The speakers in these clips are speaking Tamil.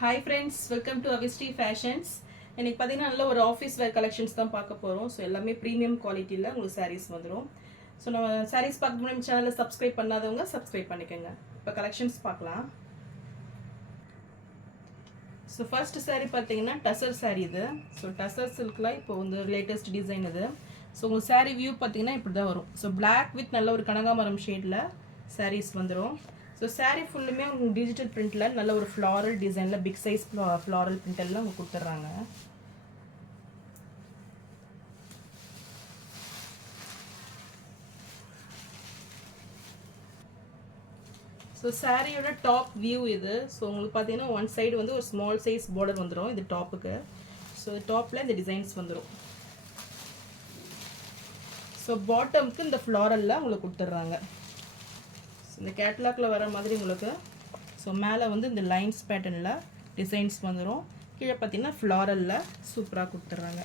ஹாய் ஃப்ரெண்ட்ஸ், வெல்கம் டு அவிஸ்டி ஃபேஷன்ஸ். எனக்கு பார்த்தீங்கன்னா நல்ல ஒரு ஆஃபீஸ் வேர் கலெக்ஷன்ஸ் தான் பார்க்க போகிறோம். ஸோ எல்லாமே ப்ரீமியம் குவாலிட்டியில் உங்களுக்கு சாரீஸ் வந்துடும். ஸோ நம்ம சாரீஸ் பார்க்க முடியும் சேனலில் சப்ஸ்கிரைப் பண்ணாதவங்க சப்ஸ்கிரைப் பண்ணிக்கோங்க. இப்போ கலெக்ஷன்ஸ் பார்க்கலாம். ஸோ ஃபர்ஸ்ட் சாரீ பார்த்தீங்கன்னா டசர் சாரீ இது. ஸோ டசர் சில்கில் இப்போ வந்து லேட்டஸ்ட் டிசைன் இது. ஸோ உங்களுக்கு சாரீ வியூ பார்த்தீங்கன்னா இப்படி தான் வரும். ஸோ பிளாக் வித் நல்ல ஒரு கனகாமரம் ஷேடில் சாரீஸ் வந்துடும். ஸோ சாரீ ஃபுல்லுமே உங்களுக்கு டிஜிட்டல் பிரிண்டில் நல்ல ஒரு ஃப்ளாரல் டிசைனில் பிக் சைஸ் ஃப்ளாரல் பிரிண்டெல்லாம் உங்களுக்கு கொடுத்துட்றாங்க. ஸோ சாரியோட டாப் வியூ இது. ஸோ உங்களுக்கு பார்த்தீங்கன்னா ஒன் சைடு வந்து ஒரு ஸ்மால் சைஸ் பார்டர் வந்துடும் இது டாப்புக்கு. ஸோ டாப்பில் இந்த டிசைன்ஸ் வந்துடும். ஸோ பாட்டமுக்கு இந்த ஃப்ளாரலில் உங்களுக்கு கொடுத்துட்றாங்க. இந்த கேட்லாகில் வர மாதிரி உங்களுக்கு. ஸோ மேலே வந்து இந்த லைன்ஸ் பேட்டர்னில் டிசைன்ஸ் வந்துடும். கீழே பார்த்தீங்கன்னா ஃப்ளாரலில் சூப்பராக கொடுத்துட்றாங்க.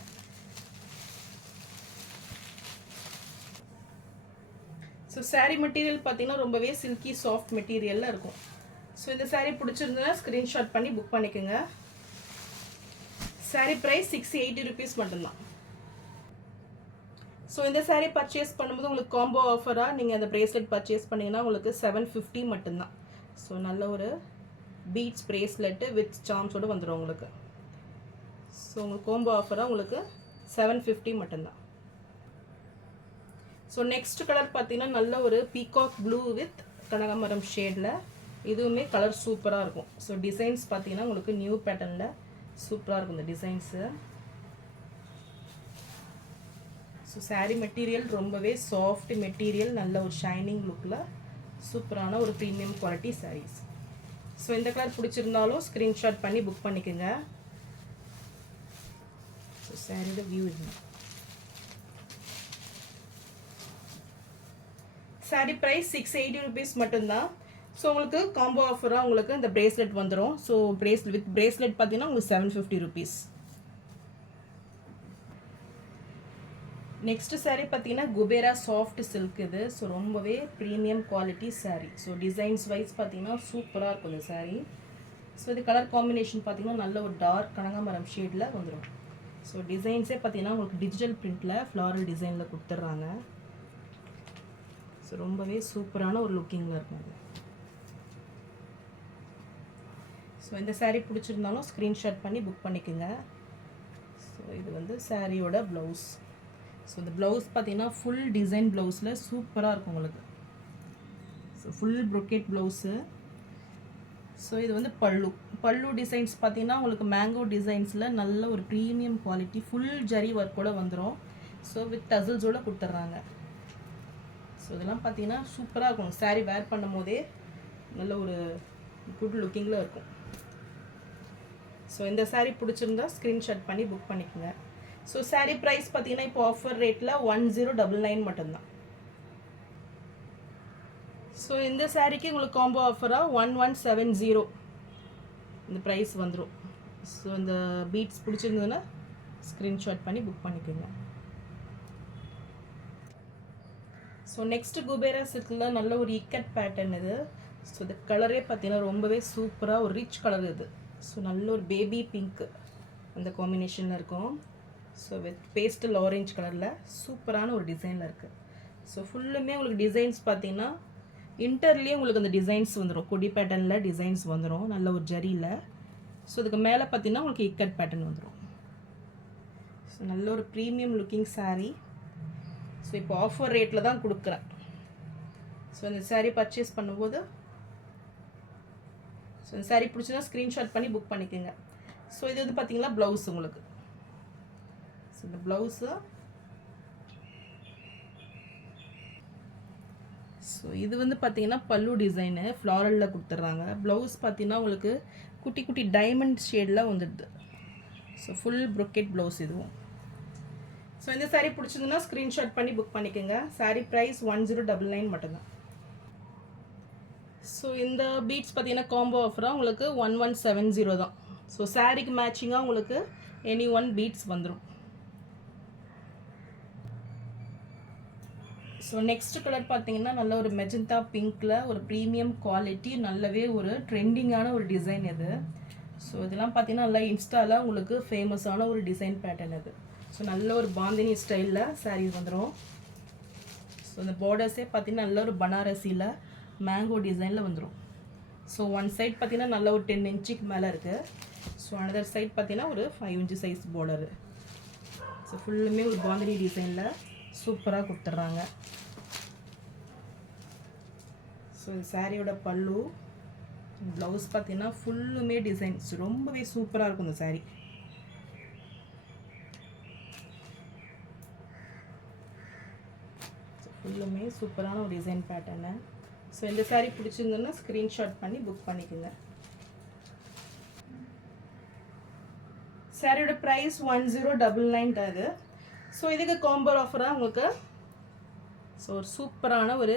ஸோ சாரீ மெட்டீரியல் பார்த்தீங்கன்னா ரொம்பவே சில்கி சாஃப்ட் மெட்டீரியலில் இருக்கும். ஸோ இந்த சாரீ பிடிச்சிருந்ததுன்னா ஸ்க்ரீன்ஷாட் பண்ணி புக் பண்ணிக்கோங்க. சாரீ ப்ரைஸ் 680 rupees மட்டும்தான். ஸோ இந்த சாரீ பர்ச்சேஸ் பண்ணும்போது உங்களுக்கு காம்போ ஆஃபராக நீங்கள் அந்த ப்ரேஸ்லெட் பர்ச்சேஸ் பண்ணிங்கன்னா உங்களுக்கு 750 மட்டும்தான். ஸோ நல்ல ஒரு பீட்ஸ் ப்ரேஸ்லெட்டு வித் சாம்ஸோடு வந்துடும் உங்களுக்கு. ஸோ உங்களுக்கு காம்போ ஆஃபராக உங்களுக்கு 750 மட்டும்தான். ஸோ நெக்ஸ்ட் கலர் பார்த்தீங்கன்னா நல்ல ஒரு பீகாக் ப்ளூ வித் கனகாமரம் ஷேடில். இதுவுமே கலர் சூப்பராக இருக்கும். ஸோ டிசைன்ஸ் பார்த்தீங்கன்னா உங்களுக்கு நியூ பேட்டர்னில் சூப்பராக இருக்கும் இந்த டிசைன்ஸு. ஸோ சாரீ மெட்டீரியல் ரொம்பவே சாஃப்ட் மெட்டீரியல், நல்ல ஒரு ஷைனிங் லுக்கில் சூப்பரான ஒரு ப்ரீமியம் குவாலிட்டி சாரீஸ். ஸோ இந்த கலர் பிடிச்சிருந்தாலும் ஸ்க்ரீன்ஷாட் பண்ணி புக் பண்ணிக்கோங்க. ஸோ சாரியோட வியூ இது. சாரீ ப்ரைஸ் 680 rupees மட்டும்தான். ஸோ உங்களுக்கு காம்போ ஆஃபராக உங்களுக்கு இந்த ப்ரேஸ்லெட் வந்துடும். ஸோ வித் ப்ரேஸ்லெட் பார்த்தீங்கன்னா உங்களுக்கு 750 rupees. நெக்ஸ்ட் சாரீ பார்த்தீங்கன்னா குபேரா சாஃப்ட் சில்க் இது. ஸோ ரொம்பவே premium quality sari. So designs wise பார்த்தீங்கன்னா சூப்பராக இருக்கும் இந்த சாரீ. ஸோ இது கலர் காம்பினேஷன் பார்த்தீங்கன்னா நல்ல ஒரு டார்க் கனகாமரம் ஷேடில் வந்துடும். ஸோ டிசைன்ஸே பார்த்தீங்கன்னா உங்களுக்கு டிஜிட்டல் பிரிண்டில் ஃப்ளாரல் டிசைனில் கொடுத்துட்றாங்க. ஸோ ரொம்பவே சூப்பரான ஒரு லுக்கிங்கில் இருக்கும் அது. ஸோ இந்த சாரீ பிடிச்சிருந்தாலும் ஸ்க்ரீன்ஷாட் பண்ணி புக் பண்ணிக்கோங்க. ஸோ இது வந்து சாரியோட ப்ளவுஸ். ஸோ இந்த ப்ளவுஸ் பார்த்தீங்கன்னா ஃபுல் டிசைன் ப்ளவுஸில் சூப்பராக இருக்கும் உங்களுக்கு. So full brocade blouse. So இது வந்து பல்லு டிசைன்ஸ் பார்த்தீங்கன்னா உங்களுக்கு மேங்கோ டிசைன்ஸில் நல்ல ஒரு ப்ரீமியம் குவாலிட்டி ஃபுல் ஜரி ஒர்க்கோட வந்துடும். ஸோ வித் டசல்ஸோடு கொடுத்துட்றாங்க. ஸோ இதெல்லாம் பார்த்தீங்கன்னா சூப்பராக இருக்கும். சாரீ வேர் பண்ணும் போதே நல்ல ஒரு குட் லுக்கிங்கில் இருக்கும். ஸோ இந்த சாரீ பிடிச்சிருந்தா ஸ்க்ரீன்ஷாட் பண்ணி புக் பண்ணிக்கோங்க. ஸோ சாரீ ப்ரைஸ் பார்த்தீங்கன்னா இப்போ ஆஃபர் ரேட்டில் 1099 மட்டும்தான். ஸோ இந்த சாரீக்கு உங்களுக்கு காம்போ ஆஃபராக 1170 இந்த ப்ரைஸ் வந்துடும். ஸோ இந்த பீட்ஸ் பிடிச்சிருந்ததுன்னா ஸ்க்ரீன்ஷாட் பண்ணி புக் பண்ணிக்கோங்க. ஸோ நெக்ஸ்ட்டு குபேரா சில்கில் நல்ல ஒரு இக்கட் பேட்டர்ன் இது. ஸோ இந்த கலரே பார்த்தீங்கன்னா ரொம்பவே சூப்பராக ஒரு ரிச் கலர் இது. ஸோ நல்ல ஒரு பேபி பிங்க் அந்த காம்பினேஷனில் இருக்கும். ஸோ வித் பேஸ்டல் ஆரஞ்ச் கலரில் சூப்பரான ஒரு டிசைனில் இருக்குது. ஸோ ஃபுல்லுமே உங்களுக்கு டிசைன்ஸ் பார்த்தீங்கன்னா இன்டர்லேயே உங்களுக்கு அந்த டிசைன்ஸ் வந்துடும். கொடி பேட்டர்னில் டிசைன்ஸ் வந்துடும் நல்ல ஒரு ஜரியில். ஸோ இதுக்கு மேலே பார்த்தீங்கன்னா உங்களுக்கு இக்கட் பேட்டர்ன் வந்துடும். ஸோ நல்ல ஒரு ப்ரீமியம் லுக்கிங் சாரீ. ஸோ இப்போ ஆஃபர் ரேட்டில் தான் கொடுக்குறேன். ஸோ இந்த சாரீ பர்ச்சேஸ் பண்ணும்போது ஸோ இந்த சாரீ பிடிச்சதுன்னா ஸ்க்ரீன்ஷாட் பண்ணி புக் பண்ணிக்கோங்க. ஸோ இது வந்து பார்த்தீங்கன்னா ப்ளவுஸ் உங்களுக்கு. ஸோ இந்த ப்ளவுஸு. ஸோ இது வந்து பார்த்தீங்கன்னா பல்லு டிசைனு ஃப்ளாரலில் கொடுத்துட்றாங்க. ப்ளவுஸ் பார்த்தீங்கன்னா உங்களுக்கு குட்டி குட்டி டைமண்ட் ஷேடில் வந்துடுது. ஸோ ஃபுல் ப்ரொக்கெட் ப்ளவுஸ் இதுவும். ஸோ இந்த சாரீ பிடிச்சிருந்துன்னா ஸ்க்ரீன்ஷாட் பண்ணி புக் பண்ணிக்கோங்க. சாரீ ப்ரைஸ் 1099 மட்டும்தான். ஸோ இந்த பீட்ஸ் பார்த்தீங்கன்னா காம்போ ஆஃபராக உங்களுக்கு 1170 தான். ஸோ சாரீக்கு மேட்சிங்காக உங்களுக்கு எனி ஒன் பீட்ஸ் வந்துடும். ஸோ நெக்ஸ்ட் கலர் பார்த்தீங்கன்னா நல்ல ஒரு மெஜந்தா பிங்க்கில் ஒரு ப்ரீமியம் குவாலிட்டி, நல்லாவே ஒரு ட்ரெண்டிங்கான ஒரு டிசைன் இது. ஸோ இதெல்லாம் பார்த்தீங்கன்னா நல்லா இன்ஸ்டாவில் உங்களுக்கு ஃபேமஸான ஒரு டிசைன் பேட்டர்ன் அது. ஸோ நல்ல ஒரு பாந்தினி ஸ்டைலில் சாரீஸ் வந்துடும். ஸோ இந்த பார்டர்ஸே பார்த்தீங்கன்னா நல்ல ஒரு பனாரசியில் மேங்கோ டிசைனில் வந்துடும். ஸோ ஒன் சைட் பார்த்தீங்கன்னா நல்ல ஒரு 10 இன்ச்சுக்கு மேலே இருக்குது. ஸோ அனதர் சைட் பார்த்தீங்கன்னா ஒரு 5 இன்ச்சு சைஸ் பார்டரு. ஸோ ஃபுல்லுமே ஒரு பாந்தினி டிசைனில் சூப்பராக கொடுத்துட்றாங்க. ஸோ இந்த சாரியோட பல்லு, ப்ளவுஸ் பார்த்தீங்கன்னா ஃபுல்லுமே டிசைன்ஸ் ரொம்பவே சூப்பராக இருக்கும் இந்த சாரீ. ஃபுல்லுமே சூப்பரான ஒரு டிசைன் பேட்டர்னு. ஸோ இந்த சாரீ பிடிச்சிருந்தோன்னா ஸ்க்ரீன்ஷாட் பண்ணி புக் பண்ணிக்கோங்க. சாரியோட ப்ரைஸ் 1099 தான் இது. ஸோ இதுக்கு காம்போ ஆஃபராக உங்களுக்கு ஸோ ஒரு சூப்பரான ஒரு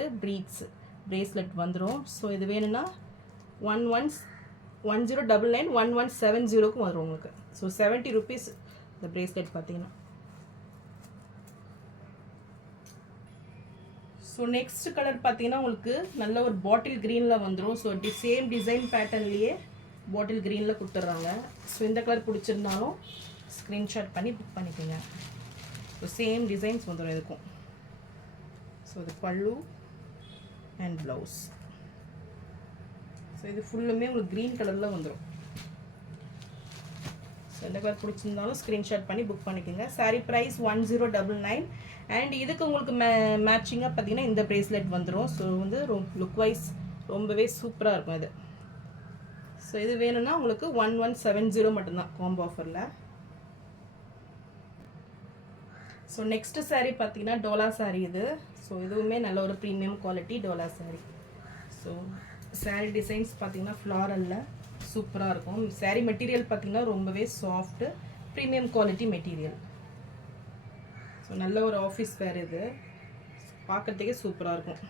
பிரேஸ்லெட் வந்துடும். ஸோ இது வேணும்னா 1099 1170க்கும் வரும் உங்களுக்கு. ஸோ 70 rupees இந்த பிரேஸ்லெட் பார்த்தீங்கன்னா. ஸோ நெக்ஸ்ட் கலர் பார்த்தீங்கன்னா உங்களுக்கு நல்ல ஒரு பாட்டில் க்ரீனில் வந்துடும். ஸோ சேம் டிசைன் பேட்டர்ன்லேயே பாட்டில் க்ரீனில் கொடுத்துட்றாங்க. ஸோ இந்த கலர் பிடிச்சிருந்தாலும் ஸ்க்ரீன்ஷாட் பண்ணி புக் பண்ணிக்கோங்க. ஸோ சேம் டிசைன்ஸ் வந்துடும் இதுக்கும். ஸோ இது பல்லு அண்ட் ப்ளவுஸ். ஸோ இது ஃபுல்லுமே உங்களுக்கு க்ரீன் கலரில் வந்துடும். ஸோ எந்த கலர் பிடிச்சிருந்தாலும் ஸ்க்ரீன்ஷாட் பண்ணி புக் பண்ணிக்கோங்க. சாரீ ப்ரைஸ் 1099. அண்ட் இதுக்கு உங்களுக்கு மேட்சிங்காக பார்த்தீங்கன்னா இந்த ப்ரேஸ்லெட் வந்துடும். ஸோ வந்து லுக் வைஸ் ரொம்பவே சூப்பராக இருக்கும் இது. ஸோ இது வேணும்னா உங்களுக்கு 1170 மட்டும்தான் காம்போ ஆஃபரில். ஸோ நெக்ஸ்ட்டு சாரீ பார்த்தீங்கன்னா டோலா சாரீ இது. ஸோ இதுவுமே நல்ல ஒரு premium quality Dola sari. So sari designs பார்த்தீங்கன்னா ஃப்ளாரலில் சூப்பராக இருக்கும். சாரீ மெட்டீரியல் பார்த்தீங்கன்னா ரொம்பவே soft premium quality material. So நல்ல ஒரு ஆஃபீஸ் வேர் இது, பார்க்குறதுக்கே சூப்பராக இருக்கும்.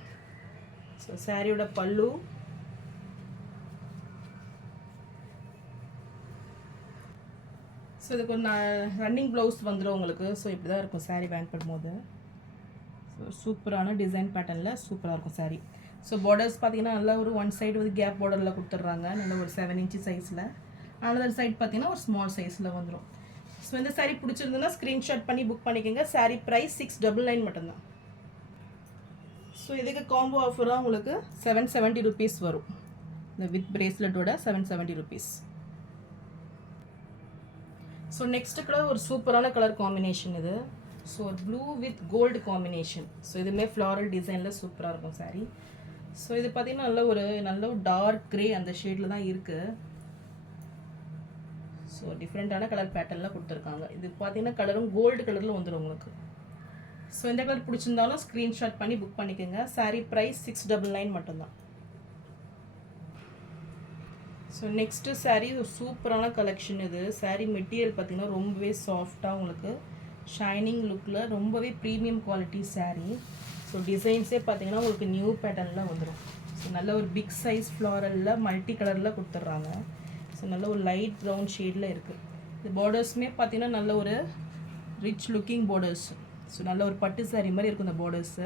ஸோ சாரியோட பல்லு, ஸோ இதுக்கு ஒரு ரன்னிங் ப்ளவுஸ் வந்துடும் உங்களுக்கு. ஸோ இப்படி தான் இருக்கும் சாரீ வேர் பண்ணும்போது. ஸோ சூப்பரான டிசைன் பேட்டர்னில் சூப்பராக இருக்கும் சாரீ. ஸோ பார்டர்ஸ் பார்த்தீங்கன்னா நல்லா ஒரு ஒன் சைடு வந்து கேப் பார்டரில் கொடுத்துட்றாங்க, நல்ல ஒரு 7 இன்ச்சு சைஸில். அனதர் சைட் பார்த்தீங்கன்னா ஒரு ஸ்மால் சைஸில் வந்துடும். ஸோ இந்த சாரீ பிடிச்சிருந்ததுன்னா ஸ்க்ரீன்ஷாட் பண்ணி புக் பண்ணிக்கோங்க. சாரீ ப்ரைஸ் 699 மட்டும்தான். ஸோ இதுக்கு காம்போ ஆஃபராக உங்களுக்கு 770 rupees வரும். இந்த வித் பிரேஸ்லெட்டோட 770 rupees. ஸோ நெக்ஸ்ட் கலர் ஒரு சூப்பரான கலர் காம்பினேஷன் இது. So blue with gold combination. So இதுவுமே ஃப்ளாரல் டிசைனில் சூப்பராக இருக்கும் சாரீ. ஸோ இது பார்த்தீங்கன்னா நல்ல ஒரு டார்க் க்ரே அந்த ஷேடில் தான் இருக்குது. ஸோ டிஃப்ரெண்ட்டான கலர் பேட்டர்னில் கொடுத்துருக்காங்க. இது பார்த்தீங்கன்னா கலரும் கோல்டு கலரில் வந்துடும் உங்களுக்கு. ஸோ இந்த கலர் பிடிச்சிருந்தாலும் ஸ்க்ரீன்ஷாட் பண்ணி புக் பண்ணிக்கோங்க. சாரீ ப்ரைஸ் 699 மட்டும்தான். ஸோ நெக்ஸ்ட்டு சாரீ ஒரு சூப்பரான கலெக்ஷன் இது. சாரீ மெட்டீரியல் பார்த்தீங்கன்னா ரொம்பவே சாஃப்டாக உங்களுக்கு ஷைனிங் லுக்கில் ரொம்பவே ப்ரீமியம் குவாலிட்டி சாரீ. ஸோ டிசைன்ஸே பார்த்தீங்கன்னா உங்களுக்கு நியூ பேட்டர்னில் வந்துடும். ஸோ நல்ல ஒரு பிக் சைஸ் ஃப்ளாரலில் மல்டி கலரில் கொடுத்துட்றாங்க. ஸோ நல்ல ஒரு லைட் ப்ரௌன் ஷேடில் இருக்குது. இந்த பார்டர்ஸுமே பார்த்தீங்கன்னா நல்ல ஒரு ரிச் லுக்கிங் பார்டர்ஸ். ஸோ நல்ல ஒரு பட்டு சாரீ மாதிரி இருக்கும் இந்த பார்டர்ஸு.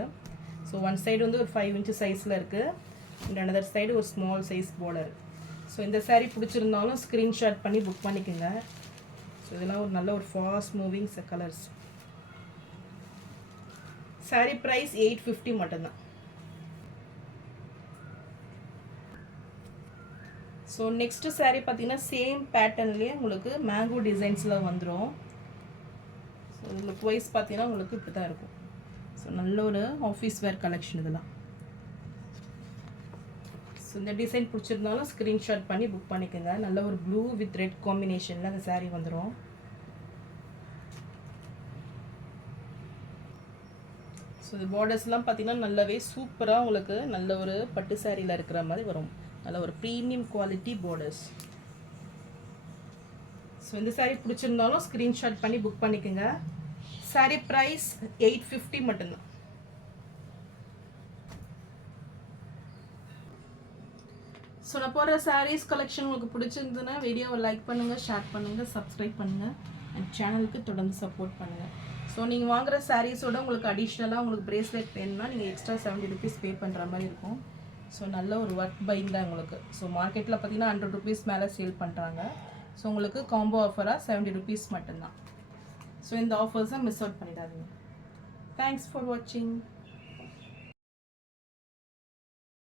ஸோ ஒன் சைடு வந்து ஒரு 5 இன்ச்சு சைஸில் இருக்குது, அண்ட் அனதர் சைடு ஒரு ஸ்மால் சைஸ் பார்டர். ஸோ இந்த சாரீ பிடிச்சிருந்தாலும் ஸ்க்ரீன்ஷாட் பண்ணி புக் பண்ணிக்கோங்க. ஸோ இதெல்லாம் ஒரு நல்ல ஒரு fast moving colours. Sari price 850 மட்டும்தான். ஸோ நெக்ஸ்ட்டு சாரீ பார்த்தீங்கன்னா சேம் பேட்டர்ன்லேயே உங்களுக்கு மேங்கோ டிசைன்ஸில் வந்துடும். ஸோ லுக் வைஸ் பார்த்தீங்கன்னா உங்களுக்கு இப்படி தான் இருக்கும். ஸோ நல்ல ஒரு ஆஃபீஸ் வேர் கலெக்ஷன் இதெல்லாம். ஸோ இந்த டிசைன் பிடிச்சிருந்தாலும் ஸ்க்ரீன்ஷாட் பண்ணி புக் பண்ணிக்கோங்க. நல்ல ஒரு ப்ளூ வித் ரெட் காம்பினேஷனில் அந்த சாரீ வந்துடும். ஸோ இந்த பார்டர்ஸ்லாம் பார்த்தீங்கன்னா நல்லாவே சூப்பராக உங்களுக்கு நல்ல ஒரு பட்டு சாரியில் இருக்கிற மாதிரி வரும். நல்ல ஒரு ப்ரீமியம் குவாலிட்டி பார்டர்ஸ். ஸோ இந்த சாரீ பிடிச்சிருந்தாலும் ஸ்க்ரீன்ஷாட் பண்ணி புக் பண்ணிக்கோங்க. சாரீ ப்ரைஸ் 850 மட்டும்தான். ஸோ நான் போடுற சாரீஸ் கலெக்ஷன் உங்களுக்கு பிடிச்சிருந்ததுன்னா வீடியோவை லைக் பண்ணுங்கள், ஷேர் பண்ணுங்கள், சப்ஸ்கிரைப் பண்ணுங்கள், அண்ட் சேனலுக்கு தொடர்ந்து சப்போர்ட் பண்ணுங்கள். ஸோ நீங்கள் வாங்குகிற சாரீஸோட உங்களுக்கு அடிஷ்னலாக உங்களுக்கு பிரேஸ்லெட் வேணும்னா நீங்கள் எக்ஸ்ட்ரா 70 rupees பே பண்ணுற மாதிரி இருக்கும். ஸோ நல்ல ஒரு ஒர்க் பைங் தான் உங்களுக்கு. ஸோ மார்க்கெட்டில் பார்த்தீங்கன்னா 100 rupees மேலே சேல் பண்ணுறாங்க. ஸோ உங்களுக்கு காம்போ ஆஃபராக 70 rupees மட்டும்தான். ஸோ இந்த ஆஃபர்ஸை மிஸ் அவுட் பண்ணிடாதீங்க. தேங்க்ஸ் ஃபார் வாட்சிங்.